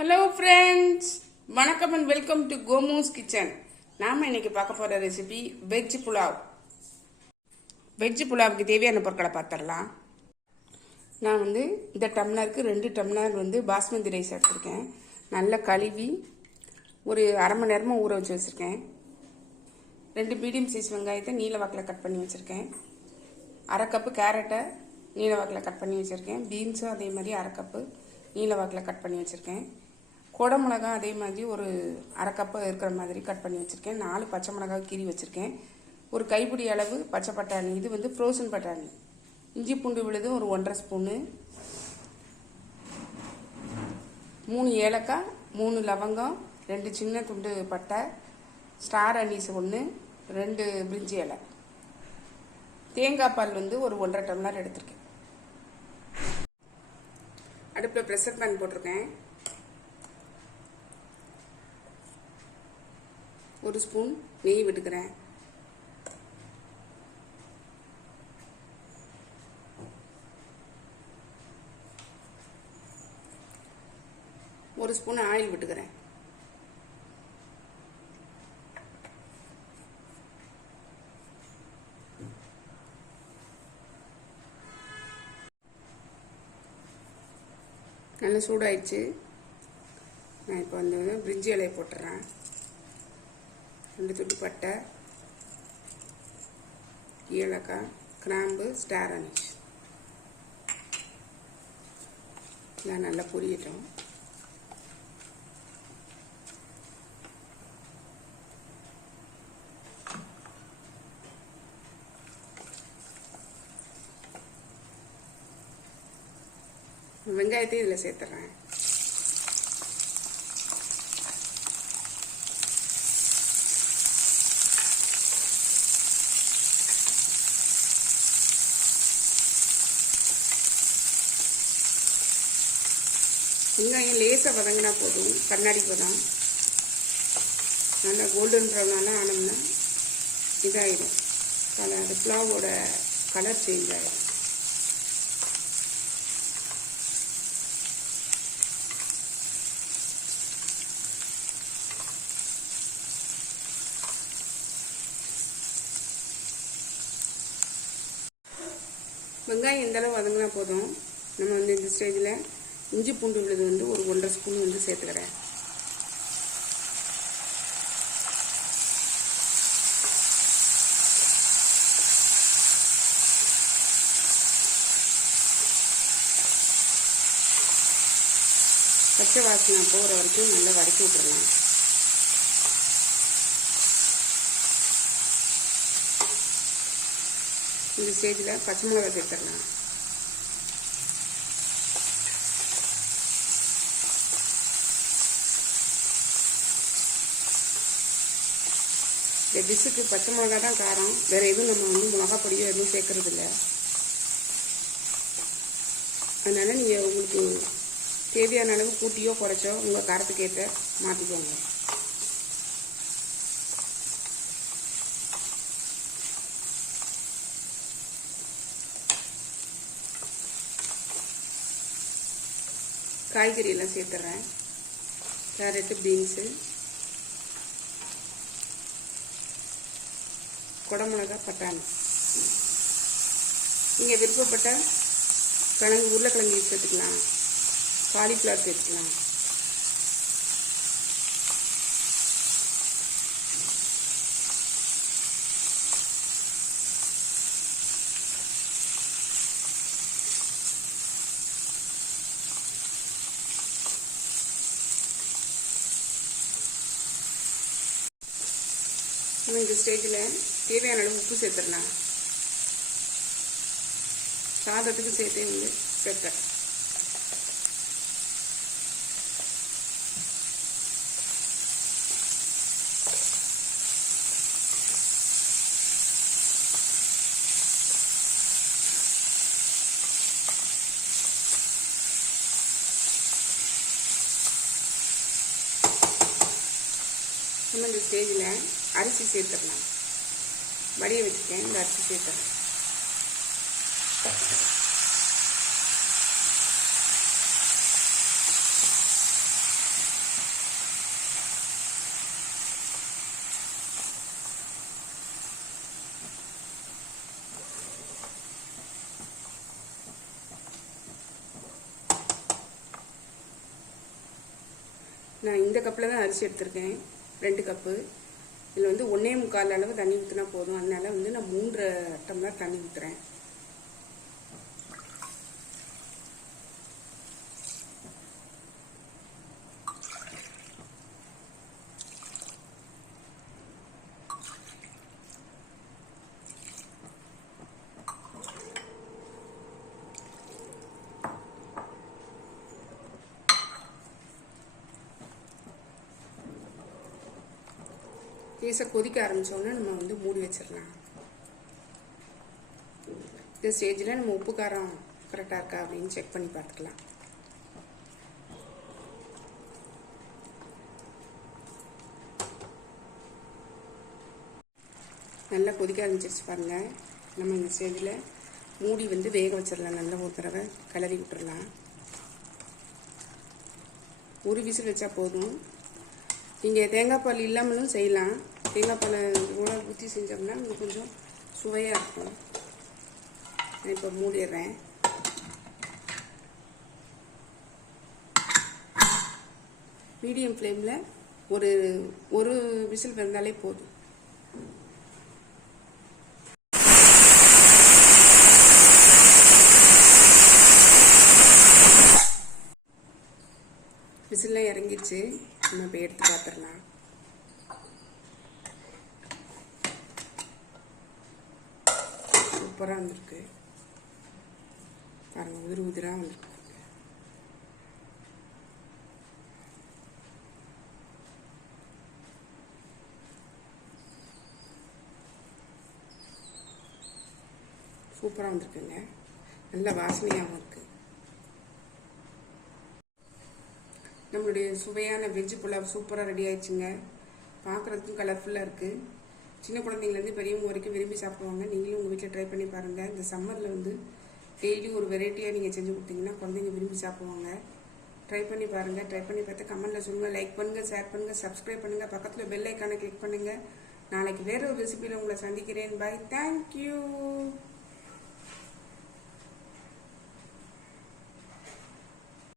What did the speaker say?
Hello friends வணக்கம் and welcome to Gomu's kitchen நாம இன்னைக்கு பார்க்க போகிற ரெசிபி வெஜ் புலாவ் வெஜ் புலாவுக்கு தேவையான பொருட்களை பார்த்துடலாம். நான் வந்து இந்த டம்ளருக்கு ரெண்டு டம்ளர் வந்து பாஸ்மதி ரைஸ் எடுத்திருக்கேன். நல்லா கழுவி ஒரு அரை மணி நேரமாக ஊற வச்சு வச்சுருக்கேன். ரெண்டு மீடியம் சைஸ் வெங்காயத்தை நீல வாக்கில் கட் பண்ணி வச்சுருக்கேன். அரை கப்பு கேரட்டை நீல வாக்கில் கட் பண்ணி வச்சுருக்கேன். பீன்ஸும் அதே மாதிரி அரை கப்பு நீல வாக்கில் கட் பண்ணி வச்சுருக்கேன். கொடை மிளகா அதே மாதிரி ஒரு அரை கப்பு இருக்கிற மாதிரி கட் பண்ணி வச்சுருக்கேன். நாலு பச்சை மிளகாய் கீறி வச்சுருக்கேன். ஒரு கைப்பிடி அளவு பச்சை பட்டாணி. இது வந்து ஃப்ரோசன் பட்டாணி. இஞ்சி பூண்டு விழுது ஒரு ஒன்றரை ஸ்பூனு மூணு ஏலக்காய் மூணு லவங்கம் ரெண்டு சின்ன துண்டு பட்டை ஸ்டார் அனீஸ் ஒன்று ரெண்டு பிரிஞ்சி இலை. தேங்காய் பால் வந்து ஒரு ஒன்றரை டம்ளர் எடுத்திருக்கேன். அடுப்பில் ப்ரெஷர் பேன் போட்டிருக்கேன். ஒரு ஸ்பூன் நெய் விட்டுக்கிறேன். ஒரு ஸ்பூன் ஆயில் விட்டுக்கிறேன். நல்லா சூடாயிடுச்சு. நான் இப்போ வந்து பிரிஞ்சி இலையை போட்டுறேன். ரெண்டு துட்டு பட்டை ஏலக்காய் கிராம்பு ஸ்டார் அனிஷ். எல்லாம் நல்லா பொரியட்டும். வெங்காயத்தையும் இதில் சேர்த்துறேன் வெங்காயம் லேசாக வதங்கினா போதும். கண்ணாடி பதம். நல்லா கோல்டன் ப்ரௌனாலாம் ஆனோம்னா இதாயிடும் கலர் அது புலாவோட கலர் சேஞ்ச் ஆகிடும் வெங்காயம் எந்த அளவு வதங்கினா போதும்? நம்ம வந்து இந்த ஸ்டேஜில் இஞ்சி பூண்டு விழுது வந்து ஒரு ஒன்றரை ஸ்பூன் வந்து சேர்த்துக்கிறேன். பச்சை வாசனை போகிற வரைக்கும் நல்லா வதக்கி விட்டுறலாம் இந்த ஸ்டேஜில் பச்சை மிளகாய் சேர்த்துடலாம். இந்த டிஷ்ஷுக்கு பச்சை மிளகா தான் காரம். வேறு எதுவும் நம்ம வந்து மிளகா பொடியோ எதுவும் சேர்க்கறது இல்லை அதனால் நீங்கள் உங்களுக்கு தேவையான அளவு கூட்டியோ குறைச்சோ உங்கள் காரத்துக்கு ஏற்ற மாற்றிக்கோங்க காய்கறியெல்லாம் சேர்த்துட்றேன் கேரட்டு பீன்ஸு. குடமிளகா பட்டாணி. நீங்கள் விருப்பப்பட்ட கிழங்கு உருளைக்கிழங்கு சேர்த்துக்கலாம் காலிஃப்ளவர் சேர்த்துக்கலாம் நம்ம இந்த ஸ்டேஜில் தேவையான அளவு உப்பு சேர்த்துடலாம். சாதத்துக்கு சேர்த்தே வந்து சேர்த்தேன் நம்ம இந்த ஸ்டேஜில் அரிசி சேர்த்துடலாம். வடிய வச்சுருக்கேன் இந்த அரிசி சேர்த்துடலாம். நான் இந்த கப்பில் தான் அரிசி எடுத்திருக்கேன். ரெண்டு கப்பு இதில் வந்து ஒன்றே முக்கால் அளவு தண்ணி ஊற்றினா போதும். அதனால வந்து நான் மூன்று டம்ளர் தண்ணி ஊற்றுறேன் லேசாக கொதிக்க ஆரம்பித்தோடனே நம்ம வந்து மூடி வச்சிடலாம். இந்த ஸ்டேஜில் நம்ம உப்பு காரம் கரெக்டாக இருக்கா அப்படின்னு செக் பண்ணி பார்த்துக்கலாம். நல்லா கொதிக்க ஆரம்பிச்சிருச்சு பாருங்கள் நம்ம இந்த ஸ்டேஜில் மூடி வந்து வேக வச்சிடலாம். நல்லா ஒரு தடவை கிளறி விட்டுடலாம். ஒரு விசில் வச்சா போதும். நீங்கள் தேங்காய் பால் இல்லாமலும் செய்யலாம். தேங்காய் பாலை கூட ஊற்றி செஞ்சோம்னா இன்னும் கொஞ்சம் சுவையாக இருக்கும். நான் இப்போ மூடிடுறேன். மீடியம் ஃப்ளேமில் ஒரு ஒரு விசில் வந்தாலே போதும். விசில்லாம் இறங்கிடுச்சு நம்ம இப்போ எடுத்து பார்த்துடலாம் சூப்பராக வந்திருக்கு பாருங்கள் உதிர் உதிராக வந்திருக்கு சூப்பராக வந்திருக்குங்க. நல்ல வாசனையாகவும் இருக்குது நம்மளுடைய சுவையான வெஜ் புலாவ் சூப்பராக ரெடி ஆயிடுச்சுங்க. பார்க்குறதுக்கும் கலர்ஃபுல்லாக இருக்குது சின்ன குழந்தைங்கலேருந்து பெரியவங்க வரைக்கும் விரும்பி சாப்பிடுவாங்க. நீங்களும் உங்கள் வீட்டில் ட்ரை பண்ணி பாருங்கள் இந்த சம்மரில் வந்து டெய்லியும் ஒரு வெரைட்டியாக நீங்கள் செஞ்சு கொடுத்தீங்கன்னா குழந்தைங்க விரும்பி சாப்பிடுவாங்க. ட்ரை பண்ணி பாருங்கள் ட்ரை பண்ணி பார்த்து கமெண்ட்டில் சொல்லுங்கள் லைக் பண்ணுங்கள் ஷேர் பண்ணுங்கள் சப்ஸ்கிரைப் பண்ணுங்கள் பக்கத்தில் பெல் ஐக்கானை கிளிக் பண்ணுங்கள் நாளைக்கு வேறு ஒரு ரெசிபியில் உங்களை சந்திக்கிறேன். By thank you